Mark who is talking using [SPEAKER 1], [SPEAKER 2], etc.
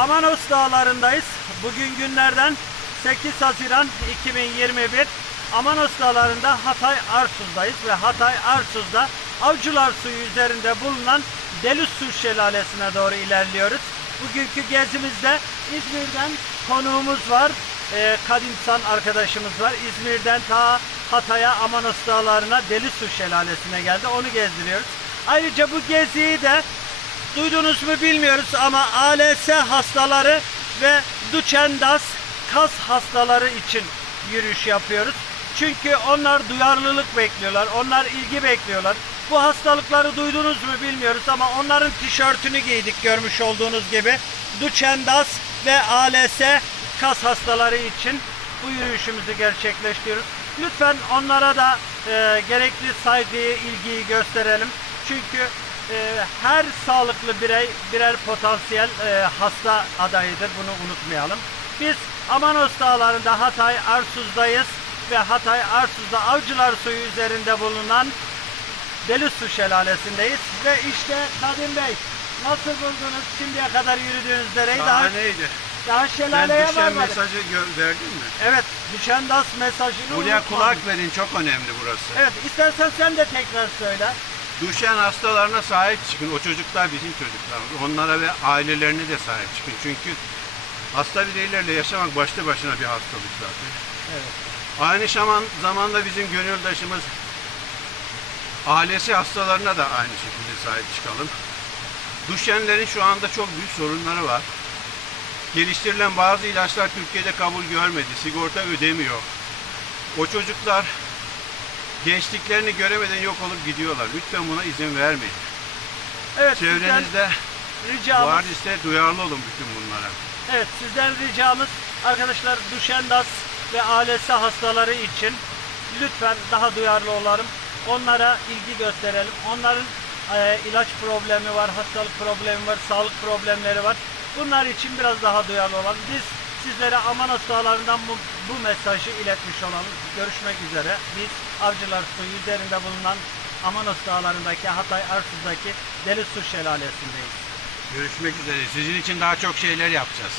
[SPEAKER 1] Amanos Dağları'ndayız. Bugün günlerden 8 Haziran 2021. Amanos Dağları'nda Hatay Arsuz'dayız ve Hatay Arsuz'da Avcılar Suyu üzerinde bulunan Deli Su Şelalesi'ne doğru ilerliyoruz. Bugünkü gezimizde İzmir'den konuğumuz var. Ee, Kadimsan arkadaşımız var. İzmir'den ta Hatay'a Amanos Dağları'na Deli Su Şelalesi'ne geldi. Onu gezdiriyoruz. Ayrıca bu geziyi de Duydunuz mu bilmiyoruz ama ALS hastaları ve Duchendas kas hastaları için yürüyüş yapıyoruz. Çünkü onlar duyarlılık bekliyorlar, onlar ilgi bekliyorlar. Bu hastalıkları duydunuz mu bilmiyoruz ama onların tişörtünü giydik görmüş olduğunuz gibi. Duchendas ve ALS kas hastaları için bu yürüyüşümüzü gerçekleştiriyoruz. Lütfen onlara da e, gerekli saygıyı, ilgiyi gösterelim. Çünkü e, her sağlıklı birey birer potansiyel e, hasta adayıdır. Bunu unutmayalım. Biz Amanos Dağları'nda Hatay Arsuz'dayız ve Hatay Arsuz'da Avcılar Suyu üzerinde bulunan Deli Su Şelalesi'ndeyiz ve işte Kadim Bey nasıl buldunuz şimdiye kadar yürüdüğünüz dereyi daha, daha
[SPEAKER 2] Sen
[SPEAKER 1] şelaleye
[SPEAKER 2] düşen
[SPEAKER 1] varmadık.
[SPEAKER 2] mesajı verdin mi?
[SPEAKER 1] Evet, düşen das mesajını
[SPEAKER 2] Buraya
[SPEAKER 1] unutmadık.
[SPEAKER 2] kulak verin çok önemli burası.
[SPEAKER 1] Evet, istersen sen de tekrar söyle.
[SPEAKER 2] Düşen hastalarına sahip çıkın. O çocuklar bizim çocuklarımız. Onlara ve ailelerine de sahip çıkın. Çünkü hasta bireylerle yaşamak başlı başına bir hastalık zaten.
[SPEAKER 1] Evet.
[SPEAKER 2] Aynı şaman, zamanda bizim gönüldaşımız ailesi hastalarına da aynı şekilde sahip çıkalım. Düşenlerin şu anda çok büyük sorunları var. Geliştirilen bazı ilaçlar Türkiye'de kabul görmedi. Sigorta ödemiyor. O çocuklar gençliklerini göremeden yok olup gidiyorlar. Lütfen buna izin vermeyin.
[SPEAKER 1] Evet,
[SPEAKER 2] Çevrenizde
[SPEAKER 1] ricamız,
[SPEAKER 2] var ise duyarlı olun bütün bunlara.
[SPEAKER 1] evet, sizden ricamız arkadaşlar Duşendas ve ALS hastaları için lütfen daha duyarlı olalım. Onlara ilgi gösterelim. Onların e, ilaç problemi var, hastalık problemi var, sağlık problemleri var. Bunlar için biraz daha duyarlı olalım. Biz sizlere Amanos Dağları'ndan bu, bu mesajı iletmiş olalım. Görüşmek üzere. Biz Avcılar Suyu üzerinde bulunan Amanos Dağları'ndaki Hatay Arsuz'daki Deli Su Şelalesi'ndeyiz.
[SPEAKER 2] Görüşmek üzere. Sizin için daha çok şeyler yapacağız.